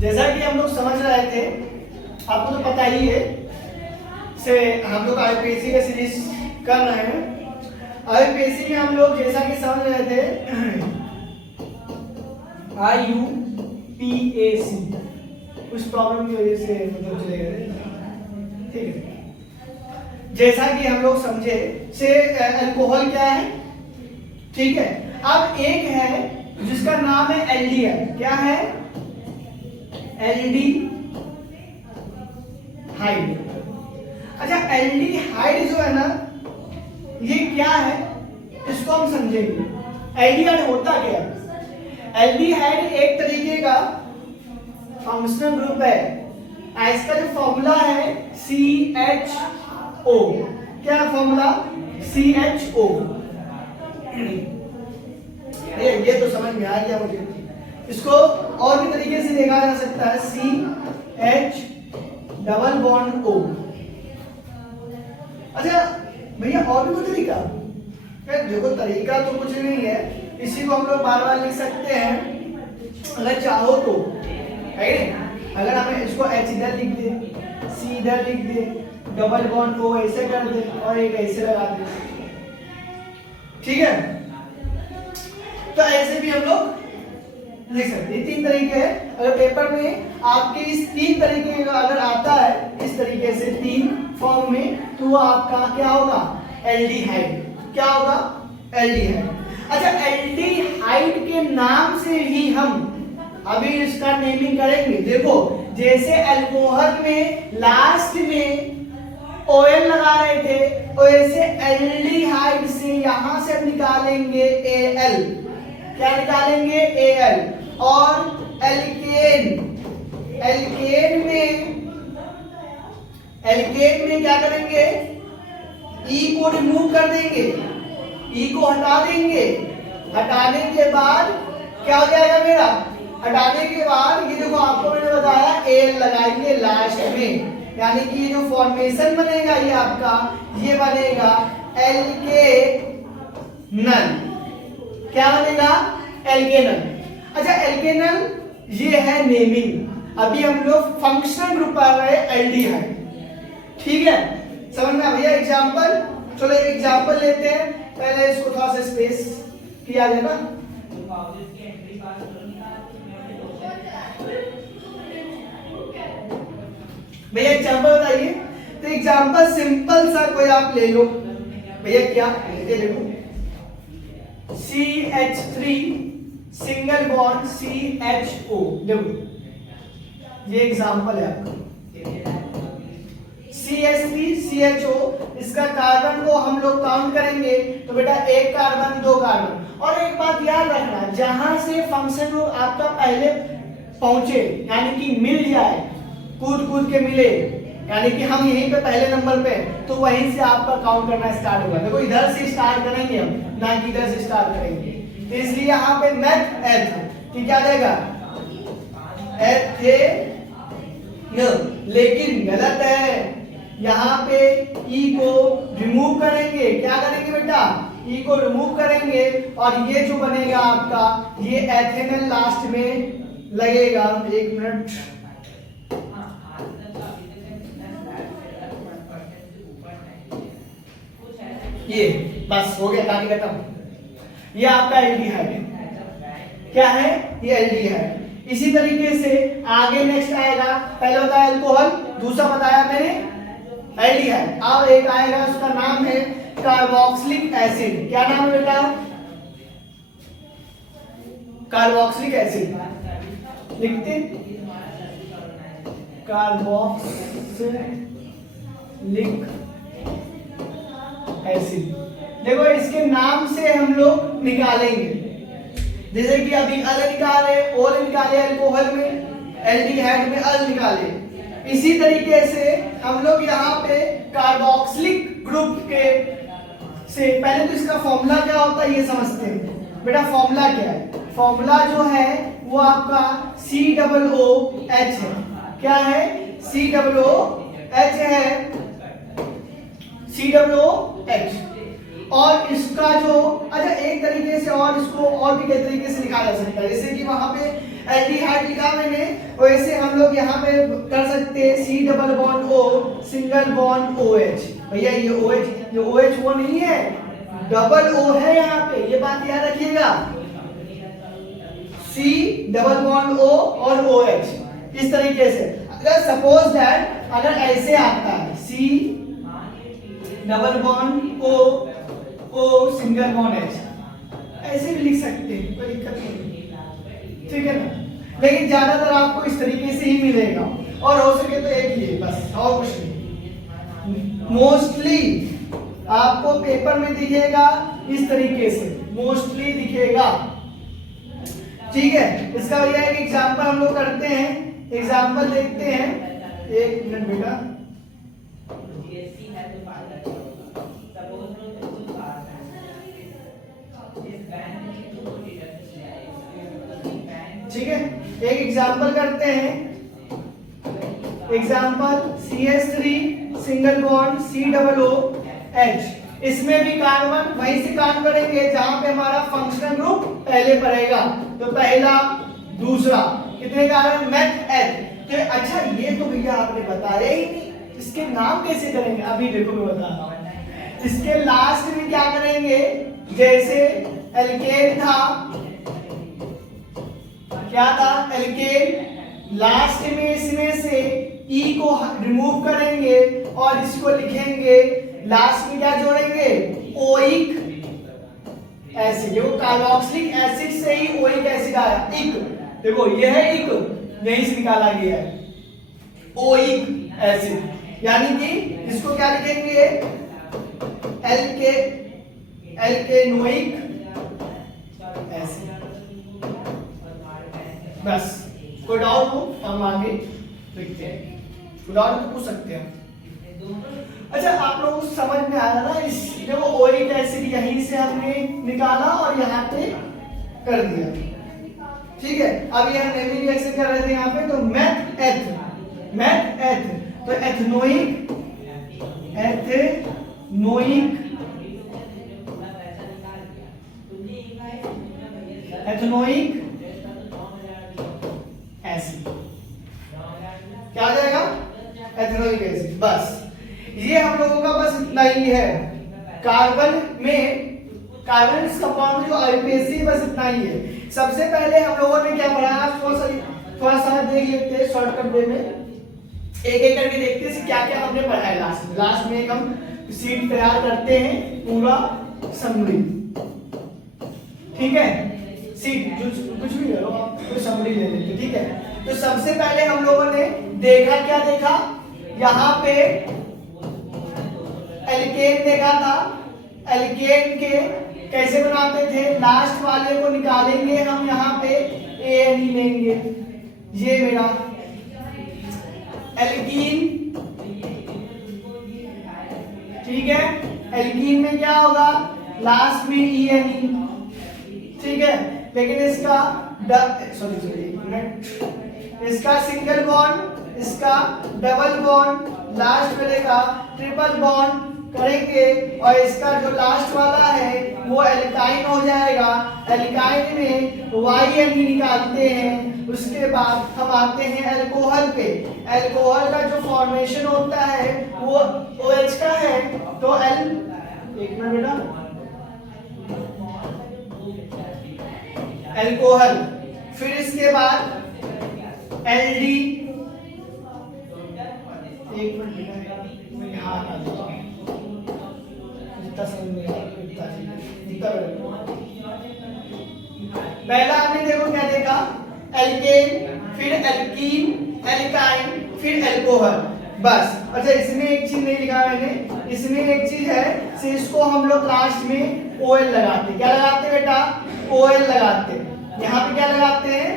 जैसा कि हम लोग समझ रहे थे, आपको तो पता ही है से हम लोग आईपीएससी का सीरीज कर रहे हैं। आईपीएससी में हम लोग जैसा कि समझ रहे थे IUPAC उस प्रॉब्लम की वजह से मतलब चले गए, ठीक है। जैसा कि हम लोग समझे से अल्कोहल क्या है, ठीक है। अब एक है जिसका नाम है एल्डिहाइड, क्या है, एल्डिहाइड। अच्छा, एल्डिहाइड जो है ना, ये क्या है इसको हम समझेंगे। एल्डिहाइड होता क्या है? एल्डिहाइड एक तरीके का फंक्शनल ग्रुप है। इसका जो फॉर्मूला है CHO, क्या फॉर्मूला, CHO। ये तो समझ में आ गया मुझे। इसको और भी तरीके से देखा जा सकता है, CH डबल बॉन्ड O। अच्छा भैया और भी कोई तरीका? देखो तरीका तो कुछ नहीं है, इसी को हम लोग बार बार लिख सकते हैं अगर चाहो तो, है नहीं? अगर हमें इसको H इधर लिख दे, C इधर लिख दे, डबल बॉन्ड O ऐसे कर दे और एक ऐसे लगा दे, ठीक है। तो ऐसे भी हम लोग लिख सकते हैं। तीन तरीके हैं। अगर पेपर में आपके इस तीन तरीके का अगर आता है इस तरीके से तीन फॉर्म में, तो वो आपका क्या होगा, एल्डिहाइड। क्या होगा, एल्डिहाइड। अच्छा, एल्डिहाइड के नाम से ही हम अभी इसका नेमिंग करेंगे। देखो जैसे अल्कोहल में लास्ट में OL लगा रहे थे, वैसे एल्डिहाइड से यहां से निकालेंगे AL। क्या निकालेंगे, AL। और एल्केन में क्या करेंगे, E को रिमूव कर देंगे, E को हटा देंगे। हटाने के बाद क्या हो जाएगा मेरा, हटाने के बाद ये देखो आपको मैंने बताया AL लगाएंगे लास्ट में, यानी कि ये जो फॉर्मेशन बनेगा ये आपका ये बनेगा एल्केनल। क्या बनेगा, एल्केनल। अच्छा, एल्केनल ये है नेमिंग। अभी हम लोग फंक्शनल ग्रुप आ गए एल्डिहाइड, ठीक है। समझ में आ भैया? एग्जांपल, चलो एक एग्जांपल लेते हैं। पहले इसको थोड़ा सा स्पेस किया जाए ना। भैया एग्जांपल बताइए। तो एग्जांपल सिंपल सा कोई आप ले लो भैया, क्या लेते, देखो CH3 सिंगल बॉन्ड CHO। देखो ये एग्जांपल है आपका। CH3 CHO, इसका कार्बन को हम लोग काउंट करेंगे तो बेटा एक कार्बन, दो कार्बन। और एक बात याद रखना, जहां से फंक्शन ग्रुप आपका पहले पहुंचे, यानी कि मिल जाए, कूद के मिले, यानी कि हम यहीं पे पहले नंबर पे, तो वहीं से आपका काउंट करना स्टार्ट होगा। देखो इधर से स्टार्ट करेंगे हम, ना कि इधर से स्टार्ट करेंगे। तो इसलिए यहाँ पे मेथ एथ कि क्या देगा, एथेनल। लेकिन गलत है, यहाँ पे E को रिमूव करेंगे। क्या करेंगे बेटा, E को रिमूव करेंगे और ये जो बनेगा आपका ये एथेनल लास्ट में लगेगा। एक मिनट, ये बस हो गया, कहानी खत्म। ये आपका एल्डिहाइड है। क्या है, ये एल्डिहाइड। इसी तरीके से आगे नेक्स्ट आएगा, पहले बताया अल्कोहल, दूसरा बताया मैंने एल्डिहाइड। अब एक आएगा, उसका नाम है कार्बोक्सिलिक एसिड। क्या नाम है बेटा, कार्बोक्सिलिक एसिड। लिखते कार्बोक्सिलिक एसिड। देखो इसके नाम से हम लोग निकालेंगे, जैसे कि अभी अल निकाले, ओल निकाले अल्कोहल में, एल्डिहाइड में अल निकाले। इसी तरीके से हम लोग यहाँ पे कार्बोक्सिलिक ग्रुप के से पहले तो इसका फॉर्मूला क्या होता है ये समझते हैं। बेटा फॉर्मूला क्या है, फॉर्मूला जो है वो आपका COOH है। क्या है, COOH है, COOH। और इसका जो अच्छा एक तरीके से और इसको और भी कई तरीके से लिखा जा सकता है, जैसे कि वहां पे एल्डिहाइड लिखा मैंने, वैसे हम लोग यहाँ पे कर सकते हैं C double bond O single bond OH। भैया ये OH, ये OH वो नहीं है, डबल O है यहाँ पे, ये बात याद रखिएगा। C डबल बॉन्ड O और OH इस तरीके से। अगर सपोज दैट अगर ऐसे आता है C double bond O single bond H, ऐसे भी लिख सकते हैं, कोई दिक्कत नहीं, ठीक है ना। लेकिन ज्यादातर आपको इस तरीके से ही मिलेगा, और हो सके तो एक ही है बस, और कुछ नहीं। मोस्टली आपको पेपर में दिखेगा इस तरीके से, मोस्टली दिखेगा, ठीक है। इसका भैया एक एग्जांपल हम लोग करते हैं, एग्जांपल देखते हैं, एक मिनट बेटा। ठीक है, एक एग्जांपल करते हैं, example CH3 single bond C double O H। इसमें भी कार्बन वहीं से काम करेंगे जहां पे हमारा फंक्शनल ग्रुप पहले पड़ेगा, तो पहला दूसरा कितने कार्बन मेथ H। तो अच्छा ये तो भैया आपने बताया ही नहीं, इसके नाम कैसे करेंगे, अभी देखो मैं बता रहा हूं। इसके लास्ट में क्या करेंगे, जैसे एल्केन था, क्या था एल्केन, लास्ट में इसमें से E को रिमूव करेंगे और इसको लिखेंगे, लास्ट में क्या जोड़ेंगे ओइक एसिड। देखो कार्बोक्सिलिक एसिड से ही ओइक एसिड आया, इक, देखो ये है इक, यहीं से निकाला गया है ओइक एसिड, यानी कि इसको क्या लिखेंगे एल्केनोइक एसिड। बस, कोई डाउट हो हम आगे देखते हैं, कोई डाउट तो पूछ सकते हैं। अच्छा आप लोगों को समझ में आया ना, इस देखो ओइक एसिड यहीं से हमने निकाला और यहाँ पे कर दिया, ठीक है। अब ये हम नेमिंग रिएक्शन कर रहे थे यहाँ पे, तो मेथ एथ, तो एथनोइक एसिड क्या आ जाएगा, एथनोइक एसिड। बस ये हम लोगों का बस इतना ही है, कार्बन में, कार्बन इस कंपाउंड में जो आईपीएसी बस इतना ही है। सबसे पहले हम लोगों ने क्या पढ़ा, थोड़ा सा देख लेते हैं शॉर्टकट वे में, एक एक करके देखते हैं क्या क्या हमने पढ़ा है। लास्ट में एक हम शीट तैयार करते हैं, पूरा समरी, ठीक है। शीट कुछ भी करो आप, कोई समरी ले लेते, ठीक है। तो सबसे पहले हम लोगों ने देखा, क्या देखा, यहाँ पे एल्केन देखा था, एल्केन के कैसे बनाते थे, लास्ट वाले को निकालेंगे हम, यहाँ पे ANE लेंगे, ये मेरा एल्कीन, ठीक है। एल्कीन में क्या होगा, लास्ट में ENE, ठीक है। लेकिन इसका इसका सिंगल बॉन्ड, इसका डबल बॉन्ड, लास्ट वाले का ट्रिपल बॉन्ड करेंगे, और इसका जो लास्ट वाला है वो एल्काइन हो जाएगा। एल्काइन में YNE निकालते हैं, उसके बाद हम आते हैं अल्कोहल पे। अल्कोहल का जो फॉर्मेशन होता है वो OH का है, तो एक मिनट बेटा, अल्कोहल, फिर इसके बाद LD, एक मिनट बेटा मैं यहाँ आ जाता हूँ, जितना समझ में जितना पहला हमने देखो क्या देखा, एल्केन, फिर एल्कीन, एल्काइन, फिर अल्कोहल, बस। अच्छा इसमें एक चीज नहीं लिखा मैंने, इसमें एक चीज है, से इसको हम लोग लास्ट में OL लगाते, क्या लगाते बेटा, OL लगाते, यहाँ पे क्या लगाते हैं,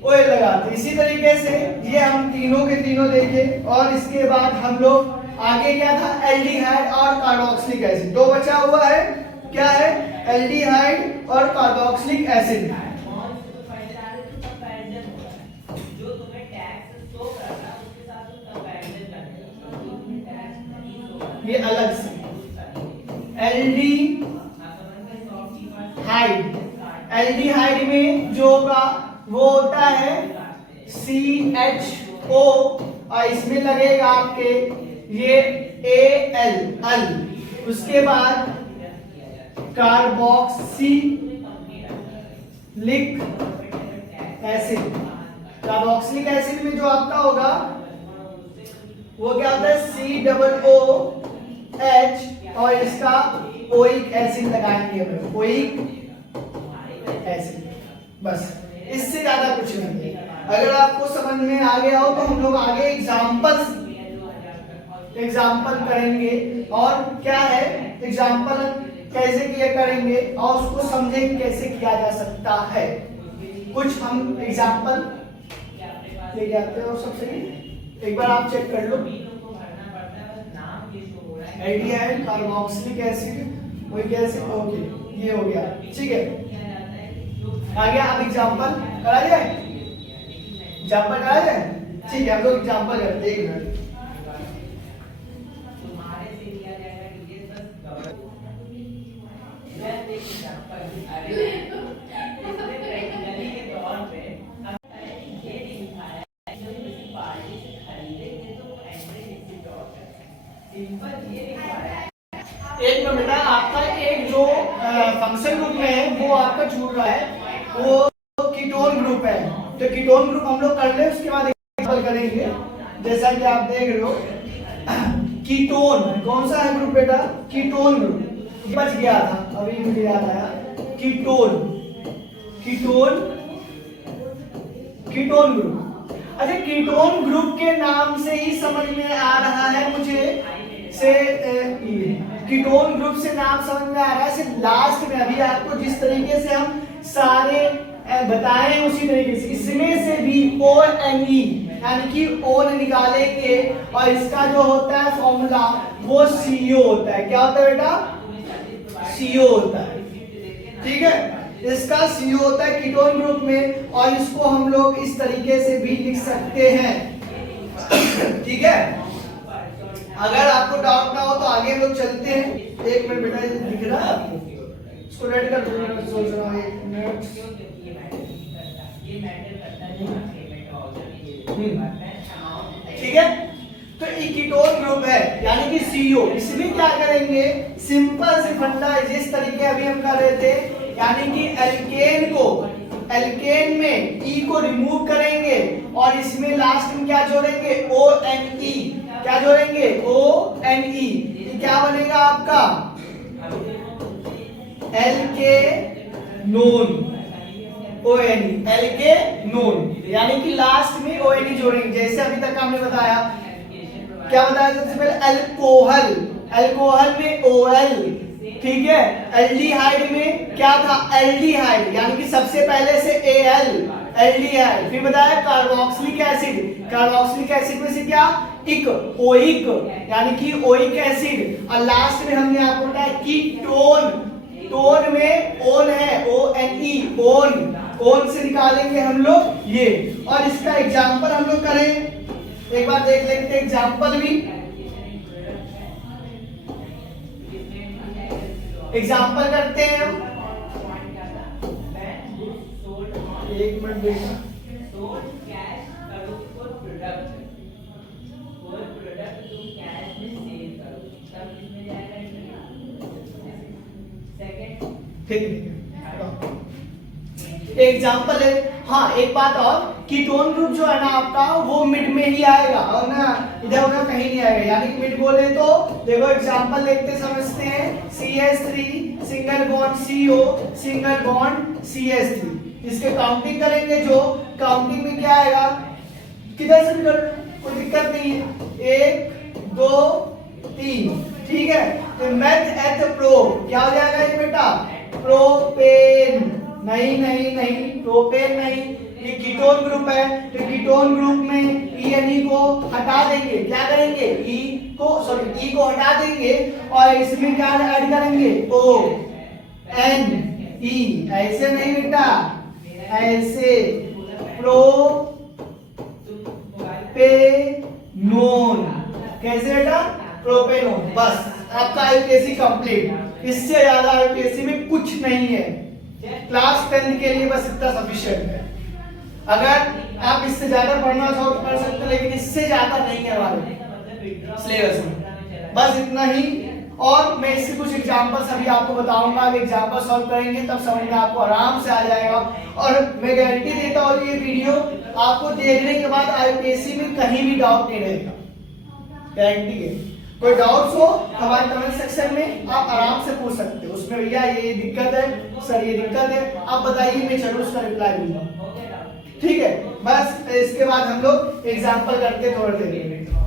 OL लगाते। इसी तरीके से ये हम तीनों के तीनों देखे, और इसके बाद हम लोग आगे क्या था, एल्डिहाइड और कार्बोक्सिलिक एसिड, दो बचा हुआ है, क्या है, एल्डिहाइड और कार्बोक्सिलिक एसिड। ये अलग से एल्डिहाइड। एल्डिहाइड में जो होगा वो होता है CHO और इसमें लगेगा आपके ये Al अल। उसके बाद कार्बोक्सिलिक एसिड। कार्बोक्सिलिक एसिड में जो आपका होगा वो क्या होता है COOH और इसका ओइक एसिड लगाएंगे हम, ओइक एसिड। बस, इससे ज्यादा कुछ नहीं है। अगर आपको समझ में आ गया हो तो हम लोग आगे एग्जाम्पल करेंगे और क्या है एग्जाम्पल कैसे किया करेंगे और उसको समझेंगे कैसे किया जा सकता है। कुछ हम एग्जाम्पल लेके आते हैं और सब सही। एक बार आप चेक कर लो। Aldehyde, carboxylic acid, oic acid, okay ये हो गया, ठीक है। आगे आप एग्जाम्पल करा जाए, एग्जाम्पल करा जाए, ठीक है। हम लोग एग्जाम्पल करते हैं, एक मिनट। एक में बेटा आपका एक जो फंक्शन ग्रुप में है वो आपका छूट रहा है, वो कीटोन ग्रुप है। तो कीटोन ग्रुप हम लोग कर ले, उसके बाद एग्जांपल करेंगे। जैसा कि आप देख रहे हो कीटोन कौन सा है ग्रुप बेटा? Ketone group. बच गया था, अभी मुझे याद आया। Ketone, ketone, ketone group. अच्छा, कीटोन ग्रुप के नाम से ही समझ में आ रहा है मुझे से कीटोन ग्रुप से नाम समझ में आ रहा है। सिर्फ लास्ट में अभी आपको जिस तरीके से हम सारे बताए हैं उसी तरीके से इसमें से भी ONE यानी कि ओन निकालेंगे और इसका जो होता है फॉर्मूला वो CO होता है। क्या होता है बेटा? CO होता है, ठीक है। इसका CO होता है कीटोन ग्रुप में और इसको हम लोग इस तरीके से भी लिख सकते हैं, ठीक है। अगर आपको डाउट ना हो तो आगे हम लोग चलते हैं। एक मिनट बेटा, दिख रहा है आपको? इसको रेड कर दो, मैं सोच रहा हूँ। एक मिनट, ठीक है। तो ये कीटोन ग्रुप है यानी कि CO। इसमें क्या करेंगे? सिंपल सी फंडा है जिस तरीके अभी हम कर रहे थे, यानी कि एल्केन में E को रिमूव करेंगे और इसमें लास्ट में क्या जोड़ेंगे? ONE। क्या जोड़ेंगे? ONE। क्या बनेगा आपका? एल्केनोन। ONE, एल्केनोन, यानी कि लास्ट में ONE जोड़ेंगे। जैसे अभी तक हमने बताया, क्या बताया सबसे पहले? अल्कोहल, अल्कोहल में OL, ठीक है। एल्डिहाइड में क्या था? एल्डिहाइड, यानी कि सबसे पहले से AL, एल्डिहाइड। फिर बताया कार्बोक्सिलिक एसिड, कार्बोक्सिलिक एसिड में से क्या? ओइक, यानी कि ओइक एसिड। और लास्ट में हमने आपको बताया कीटोन, टोन में ओन है, ONE, ओन। ओन से निकालेंगे हम लोग ये। और इसका एग्जांपल हम लोग करें, एक बार देख लेते हैं एग्जांपल भी। एग्जांपल करते हैं हम। एक मिनट देखना। ठीक है, एग्जाम्पल है। हाँ, एक बात और, कीटोन ग्रुप जो है ना आपका वो मिड में ही आएगा और ना इधर उधर कहीं नहीं आएगा। यानी कि मिड बोले तो देखो एग्जाम्पल देखते समझते हैं। CH3 single bond CO single bond CH3। इसके काउंटिंग करेंगे, जो काउंटिंग में क्या आएगा? किधर से भी कर, कोई दिक्कत नहीं है। 1 2 3, ठीक है। तो मेथ एथ प्रो क्या हो जाएगा ये बेटा? प्रोपेन। नहीं नहीं नहीं, प्रोपेन नहीं, ये कीटोन ग्रुप है। तो कीटोन ग्रुप में E को हटा देंगे। क्या करेंगे? E को हटा देंगे और इसमें क्या ऐड करेंगे? ONE। ऐसे नहीं बेटा, ऐसे प्रोपेनोन। कैसे बेटा? प्रोपेनॉन, बस आपका आईपीएससी कंप्लीट। इससे ज्यादा आईपीएससी में कुछ नहीं है। क्लास 10 के लिए बस इतना सफिशिएंट है। अगर आप इससे ज्यादा पढ़ना चाहो तो पढ़ सकते हो, लेकिन इससे ज्यादा नहीं है हमारे सिलेबस में, बस इतना ही। और मैं इसके कुछ एग्जांपल्स अभी आपको बताऊंगा, अब एग्जांपल सॉल्व करेंगे तब समझ में आपको आराम से आ जाएगा। और मैं गारंटी देता हूँ ये वीडियो आपको देखने के बाद आईपीएससी में कहीं भी डाउट नहीं रहेगा, गारंटी है। कोई डाउट्स हो हमारे कमेंट सेक्शन में आप आराम से पूछ सकते हो, उसमें भैया ये दिक्कत है सर, ये दिक्कत है, आप बताइए, मैं जरूर उसका रिप्लाई दूंगा। ठीक है, बस इसके बाद हम लोग एग्जांपल करके थोड़ी देर में